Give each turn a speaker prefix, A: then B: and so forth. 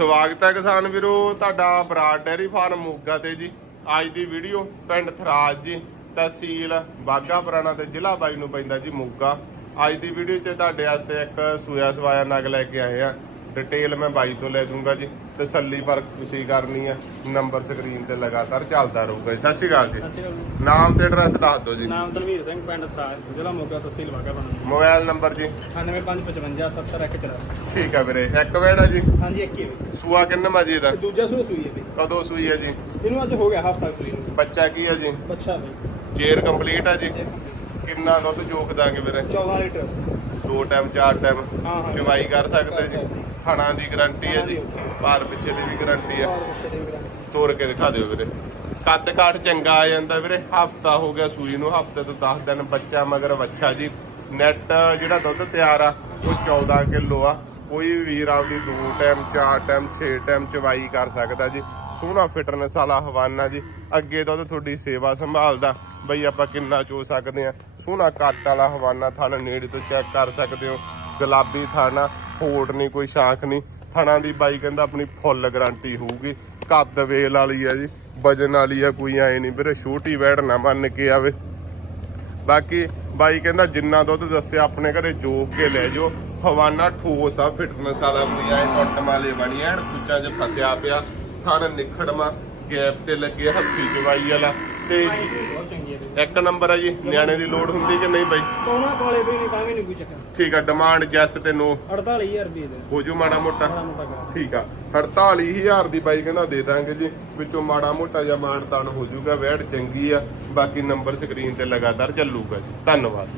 A: ਸਵਾਗਤ ਹੈ ਕਿਸਾਨ ਵੀਰੋ, ਤੁਹਾਡਾ ਬਰਾਡ ਡੈਰੀ ਫਾਰਮ ਮੋਗਾ ਤੇ ਜੀ। ਅੱਜ ਦੀ ਵੀਡੀਓ ਪਿੰਡ ਥਰਾਜ ਜੀ, ਤਹਿਸੀਲ ਬਾਗਾ ਪੁਰਾਣਾ ਤੇ ਜ਼ਿਲ੍ਹਾ ਬਾਈ ਨੂੰ ਪੈਂਦਾ ਜੀ ਮੋਗਾ। ਅੱਜ ਦੀ ਵੀਡੀਓ 'ਚ ਤੁਹਾਡੇ ਵਾਸਤੇ ਇੱਕ ਸੂਆ ਸਵਾਇਆ ਨਗ ਲੈ ਕੇ ਆਏ ਆ। ਡਿਟੇਲ ਮੈਂ ਬਾਈ ਤੋਂ ਲੈ ਦੂੰਗਾ ਜੀ। ਤਸੱਲੀ ਪਰ ਖੁਸ਼ੀ ਕਰਨੀ ਆ। ਨੰਬਰ ਸਕਰੀਨ ਤੇ ਲਗਾਤਾਰ ਚੱਲਦਾ ਰਹੂਗਾ ਜੀ। ਸਤਿ ਸ਼੍ਰੀ ਅਕਾਲ ਜੀ। ਨਾਮ ਤੇ ਐਡਰੈਸ ਦੱਸ ਦਿਓ ਜੀ।
B: ਨਾਮ ਤਨਵੀਰ ਸਿੰਘ ਪਿੰਡ ਥਰਾਜ ਜ਼ਿਲ੍ਹਾ ਮੋਗਾ ਤਹਿਸੀਲ ਵਾਗਾ ਬਣਾ।
A: ਮੋਬਾਈਲ ਨੰਬਰ ਜੀ।
B: 9555 70184
A: ਠੀਕ ਹੈ ਵੀਰੇ। ਇੱਕ ਵੇੜਾ ਜੀ।
B: ਹਾਂਜੀ ਇੱਕ ਹੀ।
A: ਸੂਆ ਕਿੰਨਾ ਮਾ ਜੀ ਦਾ
B: ਤੇ ਦੂਜਾ ਸੂ ਸੂਈ ਹੈ ਬਈ
A: ਕਦੋਂ ਸੂਈ ਹੈ ਜੀ?
B: ਇਹਨੂੰ ਅੱਜ ਹੋ ਗਿਆ ਹਫਤਾ ਸੂਈ ਨੂੰ।
A: ਬੱਚਾ ਕੀ ਹੈ ਜੀ?
B: ਬੱਚਾ ਬਈ
A: ਜੇਰ ਕੰਪਲੀਟ ਹੈ ਜੀ। ਕਿੰਨਾ ਦੁੱਧ ਜੋਖ ਦਾਂਗੇ ਵੀਰੇ?
B: 14 ਲੀਟਰ।
A: ਦੋ ਟਾਈਮ ਚਾਰ ਟਾਈਮ। ਚਵਾਈ ਕਰ ਸਕਦੇ ਜੀ? ਥਣਾ ਦੀ ਗਾਰੰਟੀ ਹੈ ਜੀ। ਭਾਰ ਪਿੱਛੇ ਦੀ ਵੀ ਗਾਰੰਟੀ ਹੈ।
B: ਔਰ
A: ਤੋੜ ਕੇ ਦਿਖਾ ਦਿਓ ਵੀਰੇ। ਕੱਦ ਕਾਠ ਚੰਗਾ ਆ ਜਾਂਦਾ ਵੀਰੇ। ਹਫਤਾ ਹੋ ਗਿਆ ਸੂਈ ਨੂੰ, ਹਫ਼ਤੇ ਤੋਂ 10 ਦਿਨ ਬੱਚਾ ਮਗਰ ਵੱਛਾ ਜੀ। ਨੈਟ ਜਿਹੜਾ ਦੁੱਧ ਤਿਆਰ ਆ, ਉਹ 14 ਕਿਲੋ ਆ। ਕੋਈ ਵੀ ਵੀਰ ਆਪਦੀ ਦੋ ਟਾਈਮ ਚਾਰ ਟਾਈਮ ਛੇ ਟਾਈਮ ਚਵਾਈ ਕਰ ਸਕਦਾ ਜੀ। ਸੋਹਣਾ ਫਿਟਨੈਸ ਵਾਲਾ ਹਵਾਨਾ ਜੀ। ਅੱਗੇ ਦੁੱਧ ਤੁਹਾਡੀ ਸੇਵਾ ਸੰਭਾਲਦਾ। ਬਈ ਆਪਾਂ ਕਿੰਨਾ ਚੋ ਸਕਦੇ ਆ। ਸੋਹਣਾ ਕੱਟ ਵਾਲਾ ਹਵਾਨਾ, ਥਣ ਨੇੜੇ ਤੋਂ ਚੈੱਕ ਕਰ ਸਕਦੇ ਹੋ। ਗੁਲਾਬੀ ਥਾਣਾ ਹੋਟ ਨਹੀਂ, ਕੋਈ ਸ਼ਾਖ ਨਹੀਂ। ਥਣਾ ਦੀ ਬਾਈ ਕਹਿੰਦਾ ਆਪਣੀ ਫੁੱਲ ਗਾਰੰਟੀ ਹੋਊਗੀ। ਕੱਦ ਵੇਲ ਵਾਲੀ ਆ ਜੀ, ਵਜਨ ਵਾਲੀ ਆ, ਕੋਈ ਐ ਨਹੀਂ ਵੀਰੇ, ਛੋਟੀ ਵੈੜ ਨਾ ਮੰਨ ਕੇ ਆਵੇ। ਬਾਕੀ ਬਾਈ ਕਹਿੰਦਾ ਜਿੰਨਾ ਦੁੱਧ ਦੱਸਿਆ ਆਪਣੇ ਘਰੇ ਜੋਕ ਕੇ ਲੈ ਜਾਓ। ਹਵਾਨਾ ਠੋਸ ਆ, ਫਿਟਨੈਸ ਵਾਲਾ ਵੀ ਐ ਟੁੱਟ ਮਾਲੇ ਬਣੀ ਐਨ ਕੁੱਚਾਂ 'ਚ ਫਸਿਆ ਪਿਆ। ਥਣ ਨਿਖੜਮਾ, ਗੈਪ ਤੇ ਲੱਗੇ, ਹੱਥੀ ਜਵਾਈ ਵਾਲਾ। ਤੇ
B: ਸਾਈਜ਼ ਵੀ ਬਹੁਤ ਚੰਗੀ ਹੈ ਬਈ
A: ਇੱਕ ਨੰਬਰ ਆ ਜੀ ਨਿਆਣੇ ਦੀ ਲੋੜ ਹੁੰਦੀ ਕਿ ਨਹੀਂ ਬਾਈ?
B: ਪਾਉਣਾ ਪਾਲੇ ਬਈ ਨਹੀਂ ਤਾਂ ਵੀ ਨਹੀਂ ਕੋਈ ਚੱਕਰ।
A: ਠੀਕ ਆ ਡਿਮਾਂਡ ਜੈਸ ਤੇ ਨੋ
B: 48000 ਰੁਪਏ ਦੇ।
A: ਹੋ ਜੂ ਮਾੜਾ ਮੋਟਾ।
B: ਬੜਾ ਮੋਟਾ ਕਰ।
A: ਠੀਕ ਆ 48000 ਦੀ ਬਾਈ ਕਹਿੰਦਾ ਦੇ ਦਾਂਗੇ ਜੀ। ਵਿੱਚੋਂ ਮਾੜਾ ਮੋਟਾ ਜਿਹਾ ਮਾਣ ਤਾਣ ਹੋ ਜਾਊਗਾ ਵੈੜ ਚੰਗੀ ਆ। ਬਾਕੀ ਨੰਬਰ ਸਕਰੀਨ ਤੇ ਲਗਾਤਾਰ ਚੱਲੂਗਾ ਜੀ। ਧੰਨਵਾਦ।